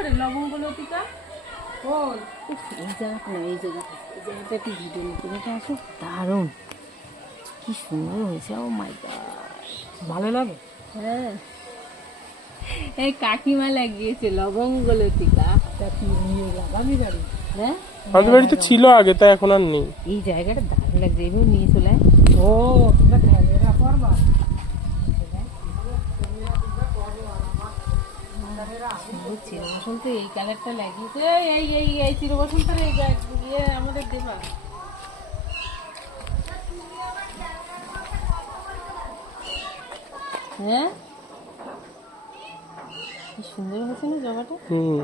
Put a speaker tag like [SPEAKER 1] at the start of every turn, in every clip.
[SPEAKER 1] করে লবঙ্গ লতিকা?
[SPEAKER 2] উফ, এই জায়গাটা না এই জায়গাটা এই জায়গাটা একটু ভিডিও নিতে এটা আসো দারুণ। কি সুন্দর হয়েছে ও মাই
[SPEAKER 1] ভালো লাগে?
[SPEAKER 2] হ্যাঁ। এই কাকিমা লাগিয়েছে লবঙ্গ লতিকা।
[SPEAKER 1] তা তুই নিয়ে গাড়ি
[SPEAKER 2] হ্যাঁ?
[SPEAKER 3] আমাদের বাড়িতে ছিল আগে তাই এখন আর নেই।
[SPEAKER 2] এই জায়গাটা দারুণ লাগছে এভাবে নিয়ে চলে আয়।
[SPEAKER 1] ও তোমরা
[SPEAKER 2] চির বসন্ত এই কালারটা লাগিয়েছে এই, এই এই এই চির বসন্তের এই ইয়ে আমাদের দেবা। হ্যাঁ? কি সুন্দর হয়েছে না জবাটা
[SPEAKER 3] হুম।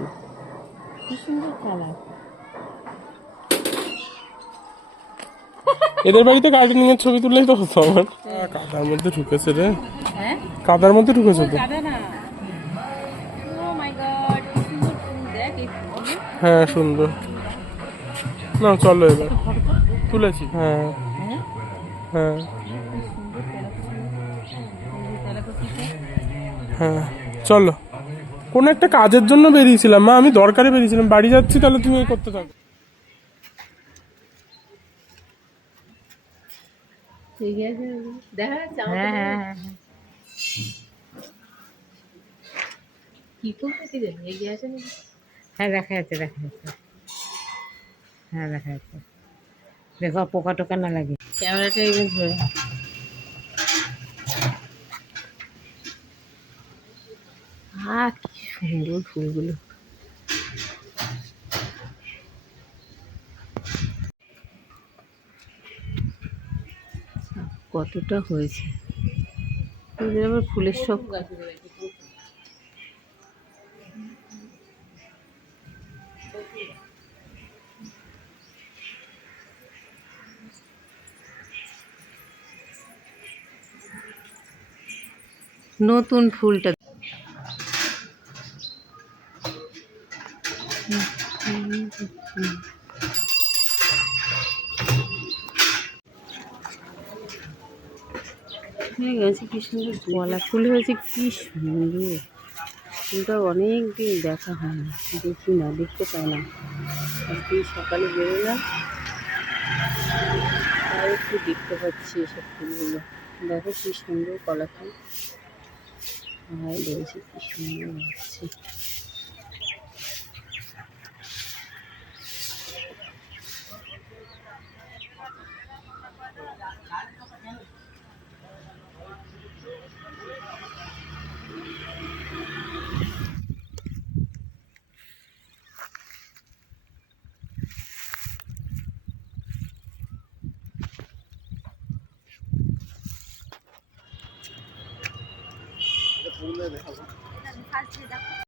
[SPEAKER 2] কি সুন্দর কালার।
[SPEAKER 3] এদের বাড়িতে গার্ডেনিং এর ছবি তুললেই তো হতো আমার। কাদার মধ্যে ঢুকেছে রে।
[SPEAKER 2] হ্যাঁ?
[SPEAKER 3] কাদার মধ্যে ঢুকেছে তো।
[SPEAKER 2] কাদা না।
[SPEAKER 3] হ্যাঁ সুন্দর। না চলো এবার। তুলেছি হ্যাঁ।
[SPEAKER 2] হ্যাঁ।
[SPEAKER 3] হ্যাঁ চলো। কোনো একটা কাজের জন্য বেরিয়েছিলাম মা আমি দরকারে বেরিয়েছিলাম। বাড়ি যাচ্ছি তাহলে তুমি এই করতে থাকো।
[SPEAKER 2] ঠিক আছে দেখা যাচ্ছে হ্যাঁ হ্যাঁ হ্যাঁ কি ফুল থেকে এগিয়ে আসে নাকি
[SPEAKER 1] হ্যাঁ দেখা যাচ্ছে দেখা যাচ্ছে। হ্যাঁ দেখা যাচ্ছে। দেখো পোকা টোকা না লাগে।
[SPEAKER 2] ক্যামেরাটা এবার ধরে আহ, কি সুন্দর ফুলগুলো। কতটা হয়েছে। ফুলের সব নতুন ফুলটা হয়ে গেছে কি সুন্দর গলা। ফুল হয়েছে কি সুন্দর। ফুলটা অনেক দিন দেখা হয় না দেখি না, দেখতে পাই না। একদিন সকালে বেরোলাম। তাও একটু দেখতে পাচ্ছি এসব ফুলগুলো। দেখো কি সুন্দর কলা ফুল আর ধরেছে কি সুন্দর লাগছে। দেখা